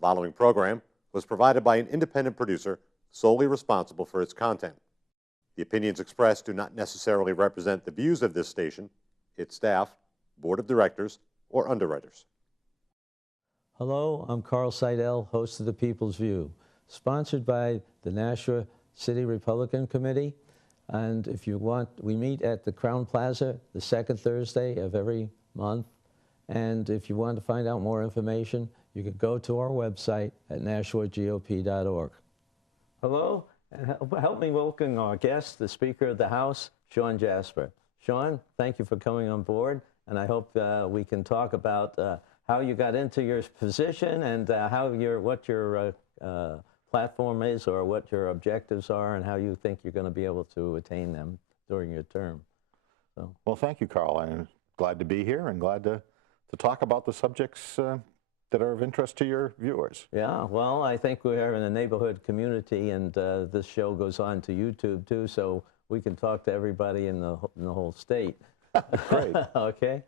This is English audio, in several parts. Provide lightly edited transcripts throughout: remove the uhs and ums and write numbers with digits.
following program was provided by an independent producer solely responsible for its content. The opinions expressed do not necessarily represent the views of this station, its staff, board of directors, or underwriters. Hello, I'm Carl Seidel, host of The People's View, sponsored by the Nashua City Republican Committee. And if you want, we meet at the Crown Plaza the second Thursday of every month. And if you want to find out more information, you can go to our website at nashuagop.org. Hello, and help me welcome our guest, the Speaker of the House, Shawn Jasper. Shawn, thank you for coming on board, and I hope we can talk about how you got into your position and what your platform is, or what your objectives are, and how you think you're going to be able to attain them during your term. So. Well, thank you, Carl. I'm glad to be here and glad to talk about the subjects that are of interest to your viewers. Yeah, well, I think we're in a neighborhood community, and this show goes on to YouTube too, so we can talk to everybody in the whole state. Great. Okay.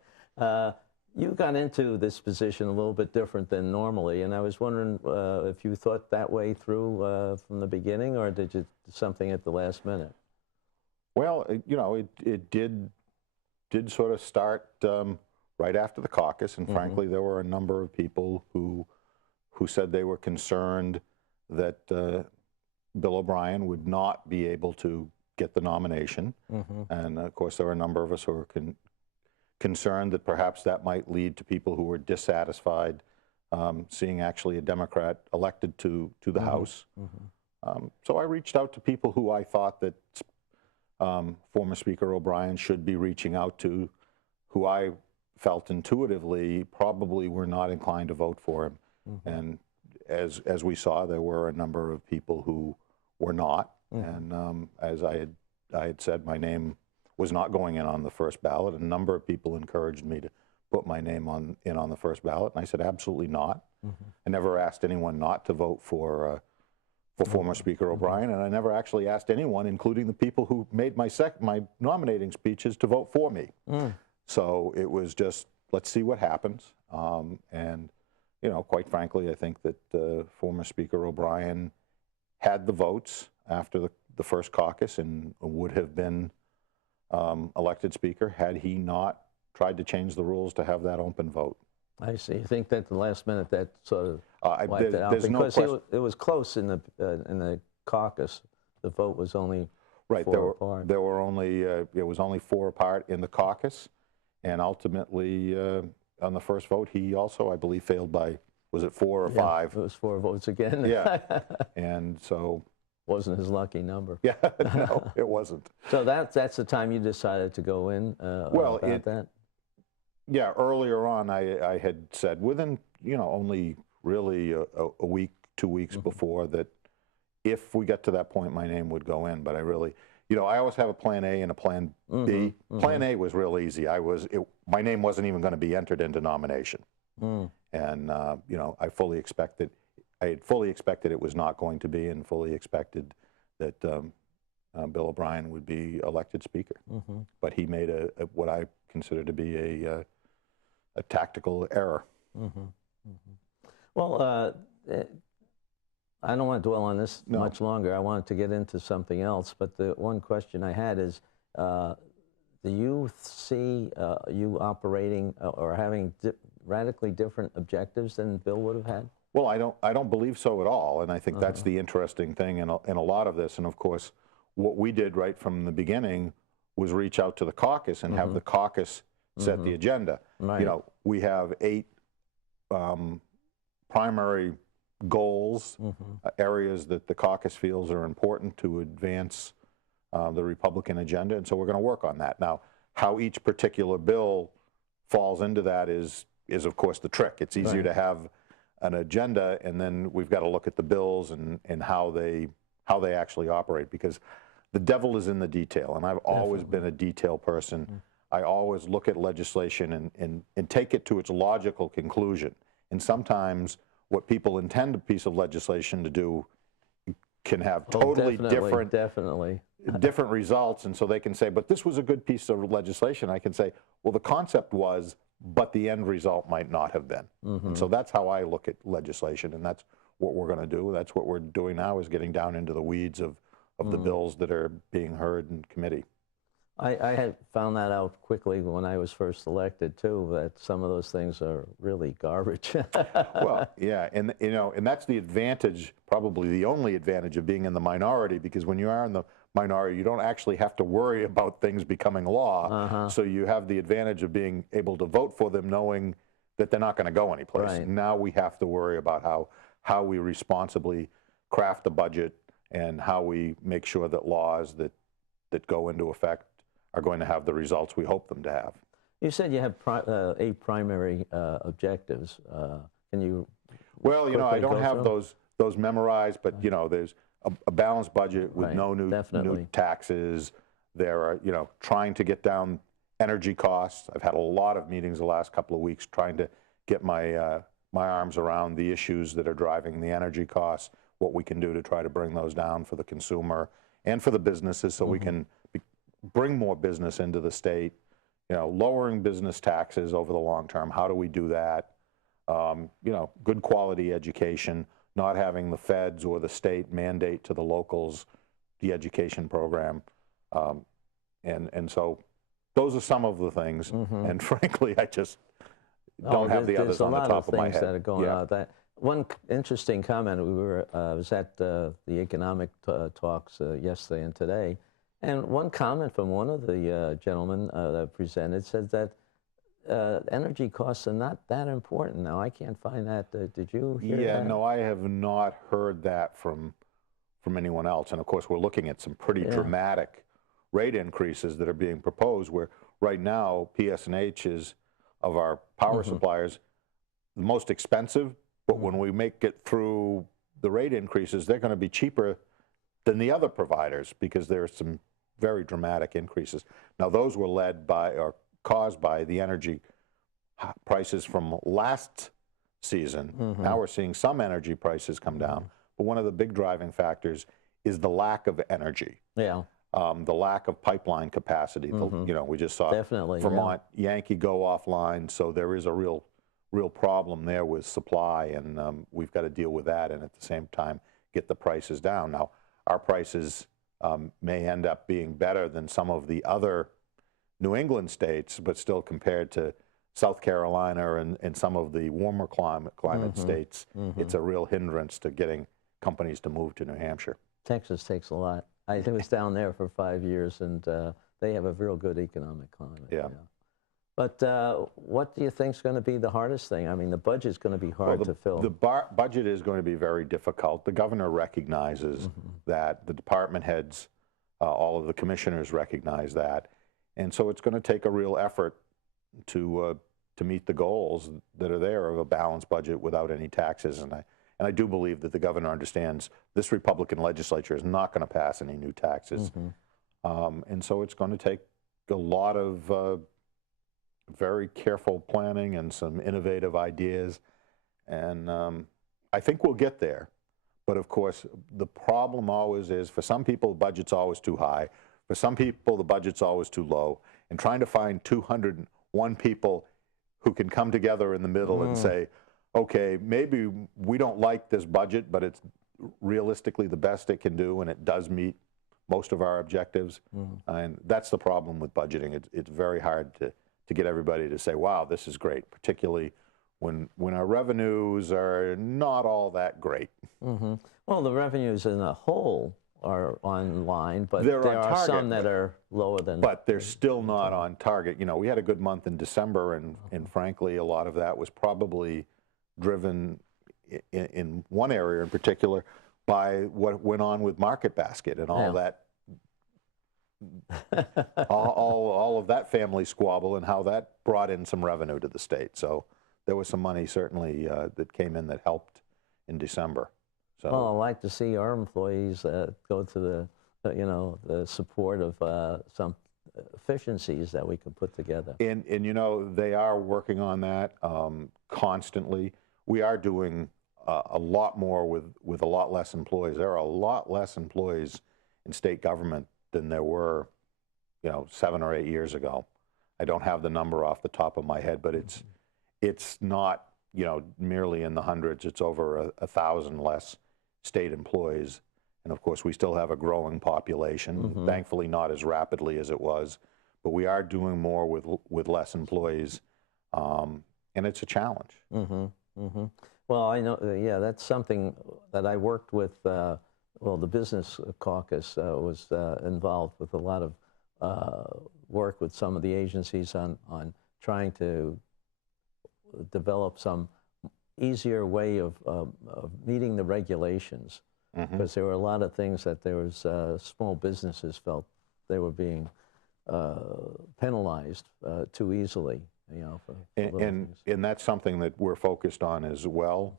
You got into this position a little bit different than normally, and I was wondering if you thought that way through from the beginning, or did you do something at the last minute? Well, you know, it did sort of start right after the caucus, and frankly, there were a number of people who said they were concerned that Bill O'Brien would not be able to get the nomination, and of course, there were a number of us who were concerned that perhaps that might lead to people who were dissatisfied seeing actually a Democrat elected to the House. So I reached out to people who I thought that former Speaker O'Brien should be reaching out to, who I felt intuitively probably were not inclined to vote for him. And as we saw, there were a number of people who were not. And as I had said, my name was not going in on the first ballot. A number of people encouraged me to put my name in on the first ballot, and I said absolutely not. I never asked anyone not to vote for former Speaker O'Brien, and I never actually asked anyone, including the people who made my nominating speeches, to vote for me. So it was just, let's see what happens. And you know, quite frankly, I think that former Speaker O'Brien had the votes after the first caucus and would have been elected Speaker had he not tried to change the rules to have that open vote. I see. You think that at the last minute that sort of wiped it out? There's because no question. it was close in the caucus. The vote was only four apart. There were only it was only 4 apart in the caucus, and ultimately on the first vote he also, I believe, failed by, was it 4 or 5? It was 4 votes again. Yeah, and so. Wasn't his lucky number. Yeah, no, it wasn't. So that's the time you decided to go in well, about that? Yeah, earlier on I had said, within, you know, only really a week, 2 weeks before, that if we get to that point, my name would go in. But I really, you know, I always have a plan A and a plan B. Plan A was real easy. My name wasn't even going to be entered into nomination. And, you know, I had fully expected it was not going to be, and fully expected that Bill O'Brien would be elected Speaker. But he made what I consider to be a tactical error. Well, I don't want to dwell on this much longer. I wanted to get into something else, but the one question I had is, do you see you operating or having radically different objectives than Bill would have had? Well, I don't believe so at all, and I think that's the interesting thing in a lot of this. And of course, what we did right from the beginning was reach out to the caucus and have the caucus set the agenda. You know, we have 8 primary goals, areas that the caucus feels are important to advance the Republican agenda, and so we're going to work on that. Now, how each particular bill falls into that is of course the trick. It's easier to have an agenda, and then we've got to look at the bills and how they actually operate, because the devil is in the detail, and I've always been a detail person. I always look at legislation and take it to its logical conclusion, and sometimes what people intend a piece of legislation to do can have totally different results, and so they can say, but this was a good piece of legislation. I can say, well, the concept was but the end result might not have been. And so that's how I look at legislation, and that's what we're going to do. That's what we're doing now, is getting down into the weeds of the bills that are being heard in committee. I had found that out quickly when I was first elected too, that some of those things are really garbage. Well, yeah, and and that's the advantage, probably the only advantage of being in the minority, because when you are in the minority, you don't actually have to worry about things becoming law. So you have the advantage of being able to vote for them, knowing that they're not going to go anyplace. Right. Now we have to worry about how we responsibly craft the budget and how we make sure that laws that go into effect are going to have the results we hope them to have. You said you have 8 primary objectives. Can you? Well, I don't have through? those memorized, but there's a balanced budget with Right, no new taxes. There are trying to get down energy costs. I've had a lot of meetings the last couple of weeks trying to get my arms around the issues that are driving the energy costs, what we can do to try to bring those down for the consumer and for the businesses, so we can bring more business into the state. Lowering business taxes over the long term. How do we do that? Good quality education, not having the feds or the state mandate to the locals the education program. And so those are some of the things. And frankly, I just don't have the others on the top of my head. There's a lot of things that are going on. That one interesting comment, I was at the economic talks yesterday and today, and one comment from one of the gentlemen that presented said that energy costs are not that important. Now, I can't find that. Did you hear that? Yeah, no, I have not heard that from anyone else. And of course, we're looking at some pretty dramatic rate increases that are being proposed, where right now PS&H is, of our power suppliers, the most expensive, but when we make it through the rate increases, they're going to be cheaper than the other providers, because there are some very dramatic increases. Now, those were led by or caused by the energy prices from last season. Now we're seeing some energy prices come down, but one of the big driving factors is the lack of energy. Yeah. The lack of pipeline capacity. We just saw Vermont Yankee go offline, so there is a real problem there with supply, and we've got to deal with that, and at the same time get the prices down. Now, our prices may end up being better than some of the other New England states, but still compared to South Carolina and some of the warmer climate states, it's a real hindrance to getting companies to move to New Hampshire. Texas takes a lot. I was down there for 5 years, and they have a real good economic climate. Yeah. But what do you think is going to be the hardest thing? I mean, the budget's going to be hard to fill. The budget is going to be very difficult. The governor recognizes that. The department heads, all of the commissioners recognize that. And so it's going to take a real effort to meet the goals that are there of a balanced budget without any taxes. And I do believe that the governor understands this Republican legislature is not going to pass any new taxes. And so it's going to take a lot of very careful planning and some innovative ideas. And I think we'll get there. But of course, the problem always is, for some people, the budget's always too high. For some people, the budget's always too low. And trying to find 201 people who can come together in the middle and say, okay, maybe we don't like this budget, but it's realistically the best it can do, and it does meet most of our objectives. And that's the problem with budgeting. It's very hard to get everybody to say, wow, this is great, particularly when our revenues are not all that great. Well, the revenues in a whole are on line, but there are some that are lower than. But they're still not on target. We had a good month in December, and frankly, a lot of that was probably driven in one area in particular by what went on with Market Basket and all that, all of that family squabble, and how that brought in some revenue to the state. So there was some money certainly that came in that helped in December. So, well, I like to see our employees go to the support of some efficiencies that we can put together. And they are working on that constantly. We are doing a lot more with a lot less employees. There are a lot less employees in state government than there were, 7 or 8 years ago. I don't have the number off the top of my head, but it's not, you know, merely in the hundreds. It's over 1,000 less state employees. And of course, we still have a growing population, thankfully not as rapidly as it was, but we are doing more with less employees, and it's a challenge. Well, I know, yeah, that's something that I worked with, well, the Business Caucus was involved with a lot of work with some of the agencies on trying to develop some easier way of meeting the regulations, because there were a lot of things that there was small businesses felt they were being penalized too easily, you know. And that's something that we're focused on as well.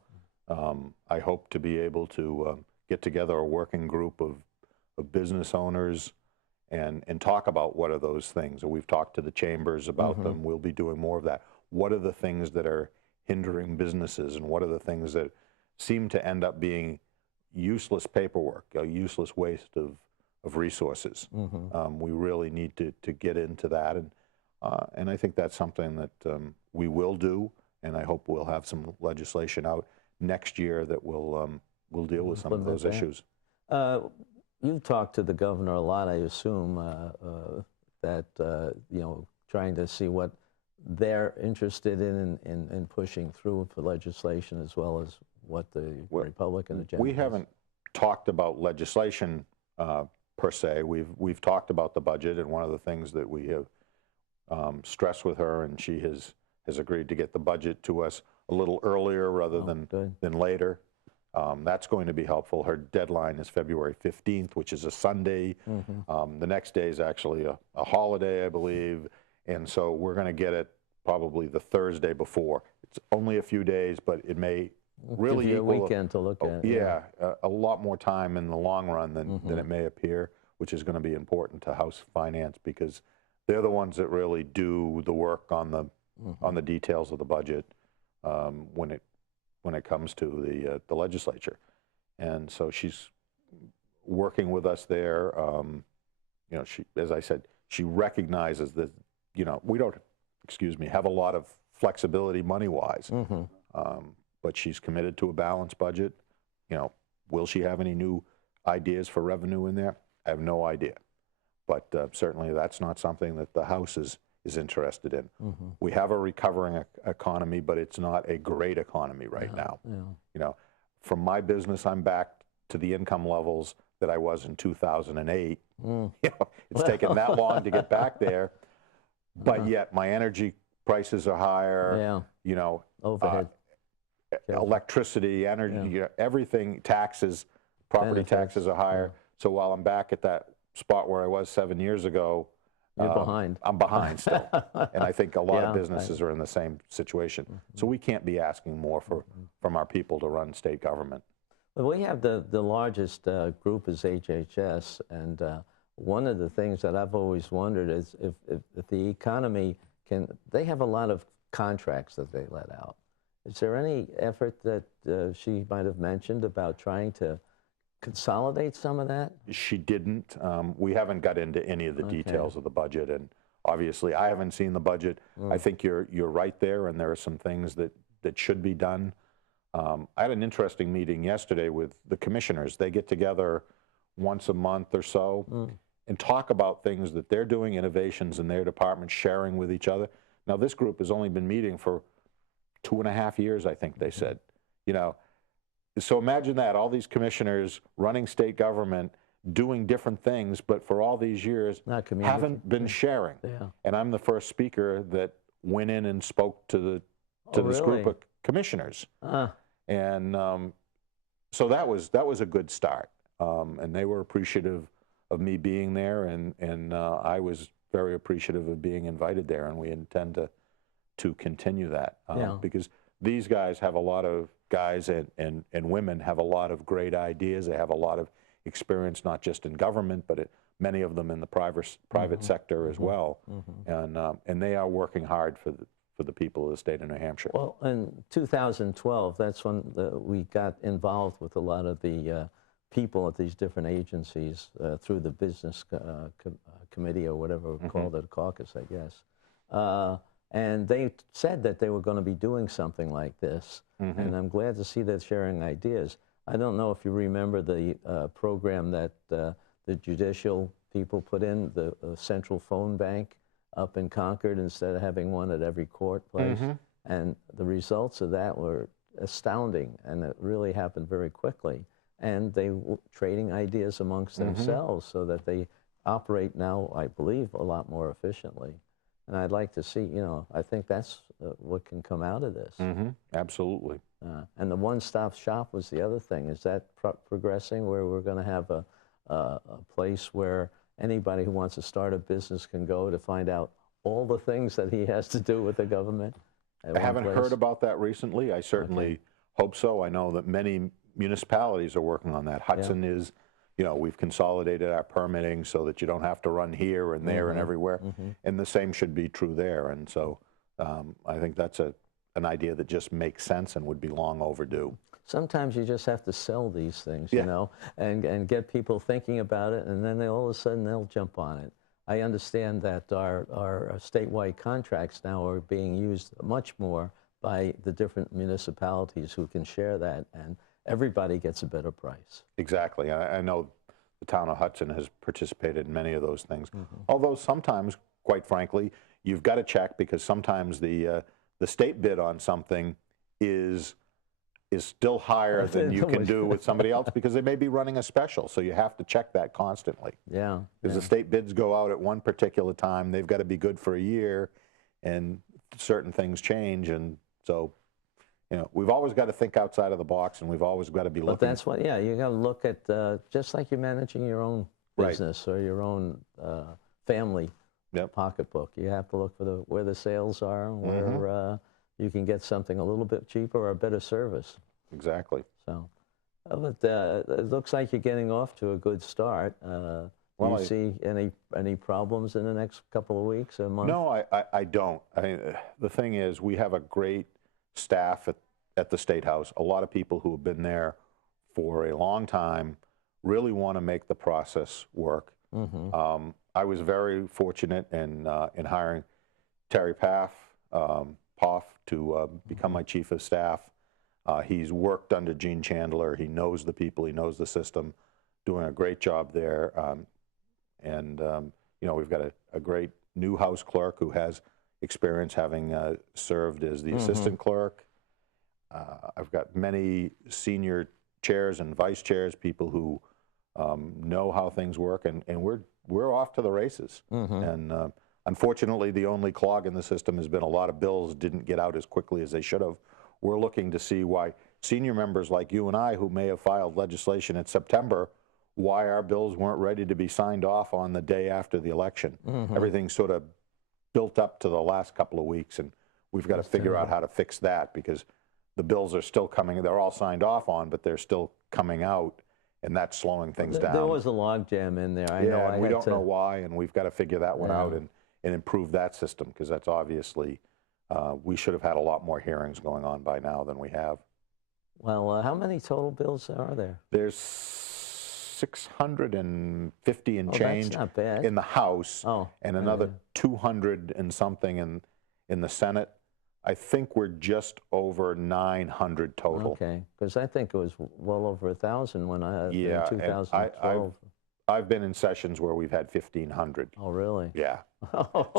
I hope to be able to get together a working group of business owners and talk about what are those things. And we've talked to the chambers about them. We'll be doing more of that. What are the things that are hindering businesses, and what are the things that seem to end up being useless paperwork, a useless waste of resources? We really need to get into that, and I think that's something that we will do, and I hope we'll have some legislation out next year that will deal with some of those issues. You've talked to the governor a lot, I assume, that you know, trying to see what they're interested in pushing through for legislation, as well as what the Republican agenda We is. haven't talked about legislation per se. We've talked about the budget, and one of the things that we have stressed with her, and she has agreed to get the budget to us a little earlier rather than later. That's going to be helpful. Her deadline is February 15th, which is a Sunday. The next day is actually a holiday, I believe. And so we're going to get it probably the Thursday before. It's only a few days, but it may really give you equal a weekend to look at. Yeah, a lot more time in the long run than it may appear, which is going to be important to House Finance, because they're the ones that really do the work on the details of the budget when it comes to the legislature. And so she's working with us there. You know, she, as I said, she recognizes that, you know, we don't, have a lot of flexibility money-wise, but she's committed to a balanced budget. You know, will she have any new ideas for revenue in there? I have no idea, but certainly that's not something that the House is interested in. We have a recovering economy, but it's not a great economy right now. You know, from my business, I'm back to the income levels that I was in 2008. You know, it's taken that long to get back there, but yet my energy prices are higher. You know, Overhead. Electricity, energy, you know, everything, taxes, property taxes are higher. So while I'm back at that spot where I was 7 years ago, you're behind. I'm behind still. And I think a lot of businesses are in the same situation. So we can't be asking more from our people to run state government. Well, we have the largest group is HHS, and one of the things that I've always wondered is if the economy they have a lot of contracts that they let out. Is there any effort that she might have mentioned about trying to consolidate some of that? She didn't. We haven't got into any of the details of the budget, and obviously I haven't seen the budget. I think you're right there, and there are some things that should be done. I had an interesting meeting yesterday with the commissioners. They get together once a month or so and talk about things that they're doing, innovations in their department, sharing with each other. Now, this group has only been meeting for 2.5 years, I think they said. You know, so imagine that, all these commissioners running state government, doing different things, but for all these years haven't been sharing. And I'm the first speaker that went in and spoke to this group of commissioners. And so that was a good start. And they were appreciative of me being there, and I was very appreciative of being invited there, and we intend to continue that because these guys have a lot of and women have a lot of great ideas. They have a lot of experience, not just in government, but many of them in the private sector as well. And they are working hard for the people of the state of New Hampshire. Well, in 2012, that's when we got involved with a lot of the people at these different agencies through the business committee or whatever we called it, a caucus, I guess. And they said that they were going to be doing something like this, and I'm glad to see they're sharing ideas. I don't know if you remember the program that the judicial people put in, the central phone bank up in Concord instead of having one at every court place. And the results of that were astounding, and it really happened very quickly. And they were trading ideas amongst themselves so that they operate now, I believe, a lot more efficiently. And I'd like to see, you know, I think that's what can come out of this. Absolutely. And the one-stop shop was the other thing. Is that progressing, where we're going to have a place where anybody who wants to start a business can go to find out all the things that he has to do with the government? I haven't heard about that recently. I certainly hope so. I know that many municipalities are working on that. Hudson is, you know, we've consolidated our permitting so that you don't have to run here and there and everywhere. And the same should be true there. And so I think that's an idea that just makes sense and would be long overdue. Sometimes you just have to sell these things, you know, and get people thinking about it, and then all of a sudden they'll jump on it. I understand that our statewide contracts now are being used much more by the different municipalities who can share that, and everybody gets a better price. Exactly. I know the town of Hudson has participated in many of those things. Although sometimes, quite frankly, you've got to check, because sometimes the state bid on something is still higher than you can do with somebody else, because they may be running a special. So you have to check that constantly. Yeah. Because the state bids go out at one particular time. They've got to be good for a year, and certain things change. And so, you know, we've always got to think outside of the box, and we've always got to be looking. But that's what, you got to look at, just like you're managing your own business or your own family pocketbook. You have to look for where the sales are, and where you can get something a little bit cheaper or a better service. Exactly. So, but it looks like you're getting off to a good start. Do you see any problems in the next couple of weeks or months? No, I don't. I mean, the thing is, we have a great staff at the State House. A lot of people who have been there for a long time really want to make the process work. I was very fortunate in hiring Terry Poff to become my chief of staff. He's worked under Gene Chandler. He knows the people. He knows the system. Doing a great job there. You know, we've got a great new House clerk who has experience, having served as the assistant clerk. I've got many senior chairs and vice chairs, people who know how things work, and we're off to the races. And unfortunately, the only clog in the system has been a lot of bills didn't get out as quickly as they should have. We're looking to see why senior members like you and I, who may have filed legislation in September, why our bills weren't ready to be signed off on the day after the election. Everything sort of built up to the last couple of weeks, and we've got to figure out how to fix that, because the bills are still coming. They're all signed off on, but they're still coming out, and that's slowing things down. There was a log jam in there. I know. We don't know why, and we've got to figure that one out and improve that system, because that's obviously, we should have had a lot more hearings going on by now than we have. Well, how many total bills are there? There's 650 and change that's not bad. in the House, and another 200 and something in the Senate. I think we're just over 900 total. Okay, because I think it was well over 1,000 when I in 2012. I've been in sessions where we've had 1,500. Oh, really? Yeah.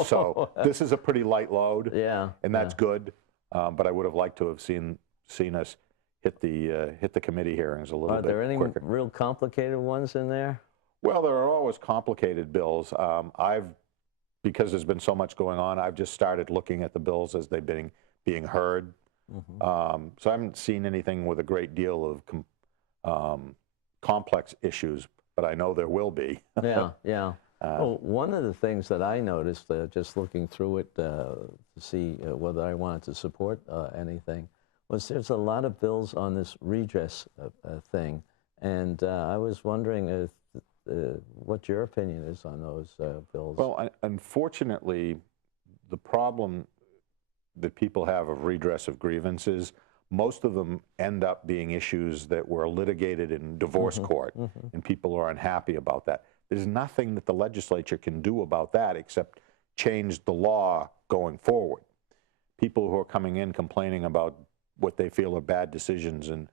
So this is a pretty light load. Yeah. And that's good. But I would have liked to have seen us hit the committee hearings a little bit quicker. Are there any real complicated ones in there? Well, there are always complicated bills. Because there's been so much going on, I've just started looking at the bills as they've been being heard. So I haven't seen anything with a great deal of complex issues, but I know there will be. Yeah. Well, one of the things that I noticed, just looking through it to see whether I wanted to support anything, was there's a lot of bills on this redress thing, and I was wondering what your opinion is on those bills. Well, unfortunately, the problem that people have of redress of grievances, most of them end up being issues that were litigated in divorce court, and people are unhappy about that. There's nothing that the legislature can do about that except change the law going forward. People who are coming in complaining about what they feel are bad decisions in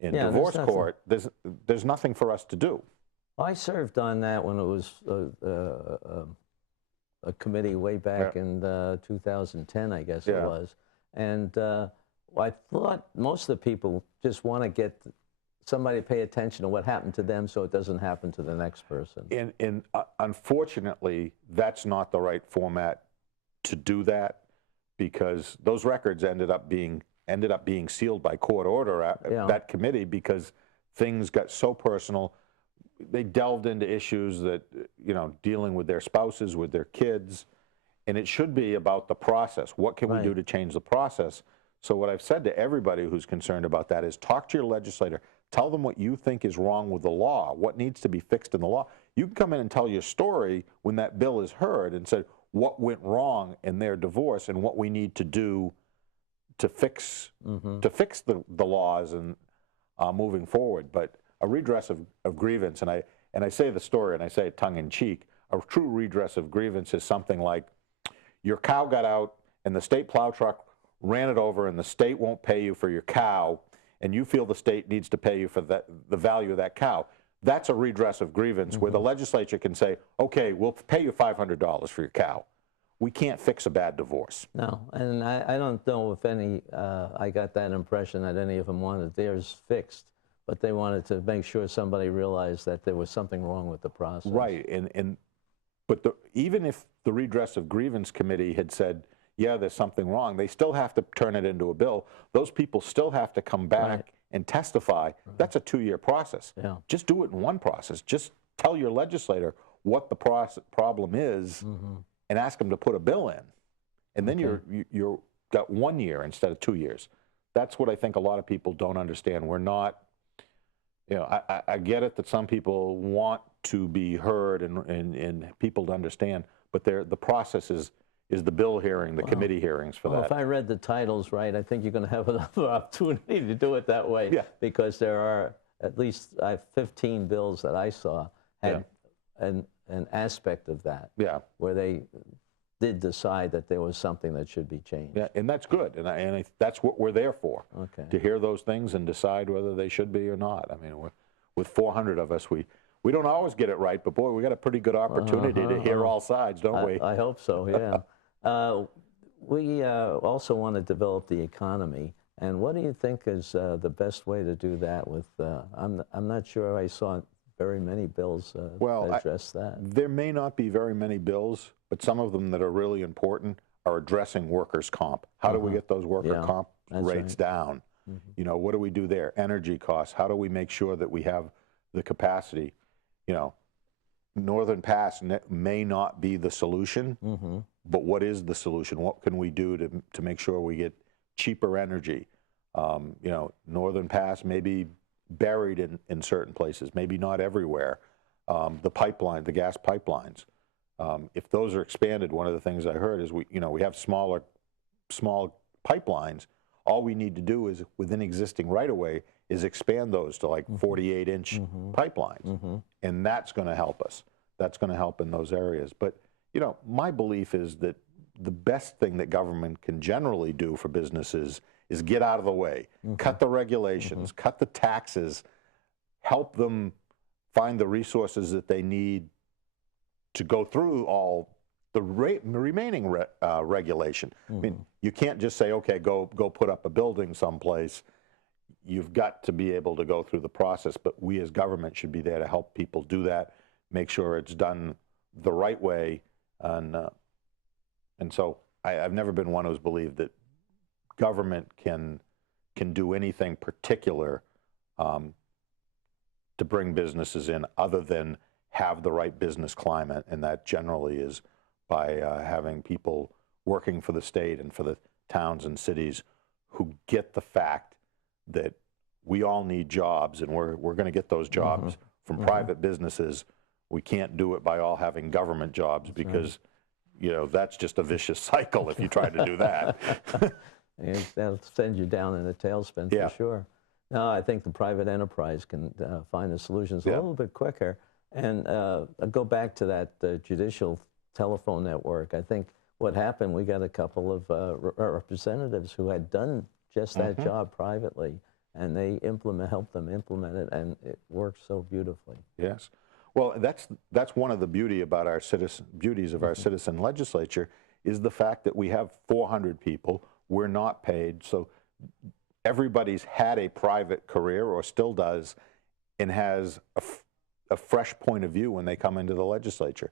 divorce court, there's nothing for us to do. I served on that when it was a committee way back in 2010, I guess it was. And I thought most of the people just want to get somebody to pay attention to what happened to them so it doesn't happen to the next person. And unfortunately, that's not the right format to do that, because those records ended up being sealed by court order at that committee, because things got so personal. They delved into issues that, you know, dealing with their spouses, with their kids, and it should be about the process. What can we do to change the process? So what I've said to everybody who's concerned about that is talk to your legislator. Tell them what you think is wrong with the law, what needs to be fixed in the law. You can come in and tell your story when that bill is heard and say what went wrong in their divorce and what we need to do to fix the laws and moving forward. But a redress of grievance, and I say the story and I say it tongue in cheek, a true redress of grievance is something like your cow got out and the state plow truck ran it over and the state won't pay you for your cow, and you feel the state needs to pay you for the value of that cow. That's a redress of grievance where the legislature can say, okay, we'll pay you $500 for your cow. We can't fix a bad divorce. No, and I don't know if any, I got that impression that any of them wanted theirs fixed, but they wanted to make sure somebody realized that there was something wrong with the process. Right, but even if the redress of grievance committee had said, yeah, there's something wrong, they still have to turn it into a bill. Those people still have to come back and testify. That's a 2-year process. Just do it in one process. Just tell your legislator what the problem is and ask them to put a bill in. And then you're got 1 year instead of 2 years. That's what I think a lot of people don't understand. We're not, you know, I get it that some people want to be heard and people to understand, but the process is the bill hearing, the committee hearings for that. If I read the titles right, I think you're going to have another opportunity to do it that way, because there are at least 15 bills that I saw had an aspect of that, where they did decide that there was something that should be changed. Yeah, and that's good, and that's what we're there for, to hear those things and decide whether they should be or not. I mean, with 400 of us, we don't always get it right, but boy, we got a pretty good opportunity to hear all sides, don't we? I hope so, yeah. We also want to develop the economy, and what do you think is the best way to do that? With I'm not sure I saw very many bills that address that. There may not be very many bills, but some of them that are really important are addressing workers' comp. How do we get those worker comp rates down? You know, what do we do there? Energy costs. How do we make sure that we have the capacity? You know, Northern Pass may not be the solution, but what is the solution? What can we do to make sure we get cheaper energy? You know, Northern Pass may be buried in certain places, maybe not everywhere. The pipeline, the gas pipelines, if those are expanded, one of the things I heard is we have small pipelines. All we need to do is within existing right-of-way is expand those to like 48-inch pipelines, and that's going to help us. That's going to help in those areas. But you know, my belief is that the best thing that government can generally do for businesses is get out of the way, cut the regulations, cut the taxes, help them find the resources that they need to go through all the remaining regulation. I mean, you can't just say, okay, go put up a building someplace. You've got to be able to go through the process, but we as government should be there to help people do that, make sure it's done the right way. And so I've never been one who's believed that government can do anything particular to bring businesses in other than have the right business climate, and that generally is by having people working for the state and for the towns and cities who get the fact that we all need jobs, and we're going to get those jobs from private businesses. We can't do it by all having government jobs because you know, that's just a vicious cycle if you try to do that. That'll send you down in a tailspin for sure. No, I think the private enterprise can find the solutions a little bit quicker. And go back to that judicial telephone network. I think what happened, we got a couple of representatives who had done just that job privately, and they helped them implement it, and it worked so beautifully. Yes. Well, that's one of the beauties of our citizen legislature, is the fact that we have 400 people. We're not paid, so everybody's had a private career or still does, and has a fresh point of view when they come into the legislature.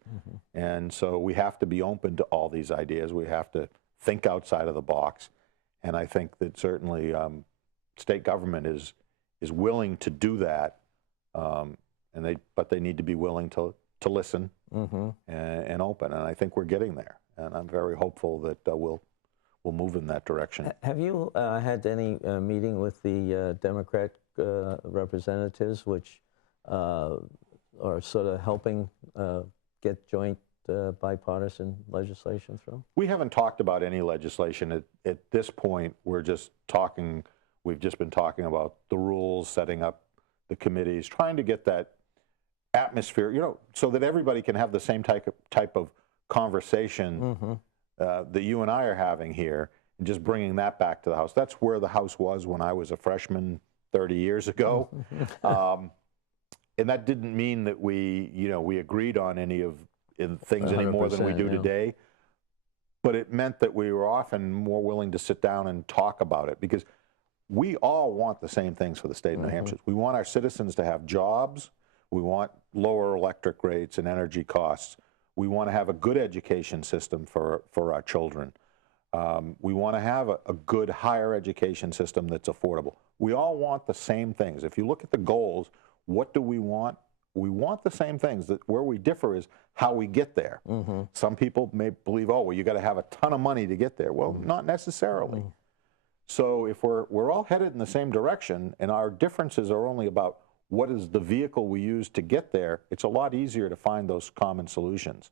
And so we have to be open to all these ideas. We have to think outside of the box. And I think that certainly state government is willing to do that, but they need to be willing to listen and open. And I think we're getting there. And I'm very hopeful that we'll move in that direction. Have you had any meeting with the Democrat representatives, which are sort of helping get joint bipartisan legislation through? We haven't talked about any legislation at this point. We've just been talking about the rules, setting up the committees, trying to get that atmosphere, so that everybody can have the same type of conversation that you and I are having here, and just bringing that back to the House. That's where the House was when I was a freshman 30 years ago. And that didn't mean that we agreed on any of things any more than we do today. But it meant that we were often more willing to sit down and talk about it, because we all want the same things for the state of New Hampshire. We want our citizens to have jobs. We want lower electric rates and energy costs. We want to have a good education system for our children. We want to have a good higher education system that's affordable. We all want the same things. If you look at the goals, what do we want? We want the same things. Where we differ is how we get there. Some people may believe, oh, well, you got to have a ton of money to get there. Well, not necessarily. So if we're all headed in the same direction, and our differences are only about what is the vehicle we use to get there, it's a lot easier to find those common solutions.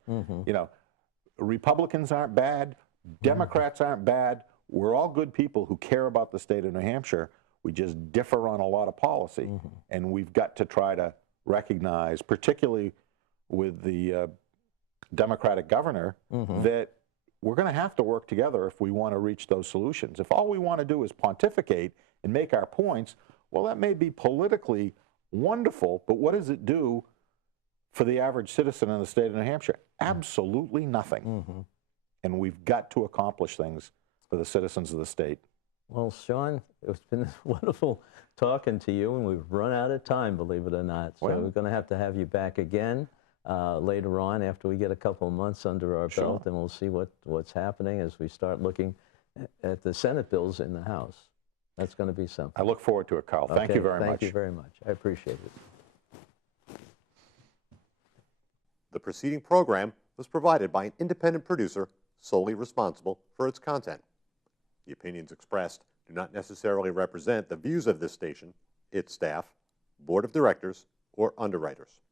Republicans aren't bad. Democrats aren't bad. We're all good people who care about the state of New Hampshire. We just differ on a lot of policy, and we've got to try to recognize, particularly with the Democratic governor, that we're going to have to work together if we want to reach those solutions. If all we want to do is pontificate and make our points, well, that may be politically wonderful, but what does it do for the average citizen in the state of New Hampshire? Absolutely nothing. And we've got to accomplish things for the citizens of the state. Well, Shawn, it's been wonderful talking to you, and we've run out of time, believe it or not. So we're going to have you back again later on after we get a couple of months under our belt, and we'll see what's happening as we start looking at the Senate bills in the House. That's going to be something. I look forward to it, Carl. Thank you very much. Thank you very much. I appreciate it. The preceding program was provided by an independent producer solely responsible for its content. The opinions expressed do not necessarily represent the views of this station, its staff, board of directors, or underwriters.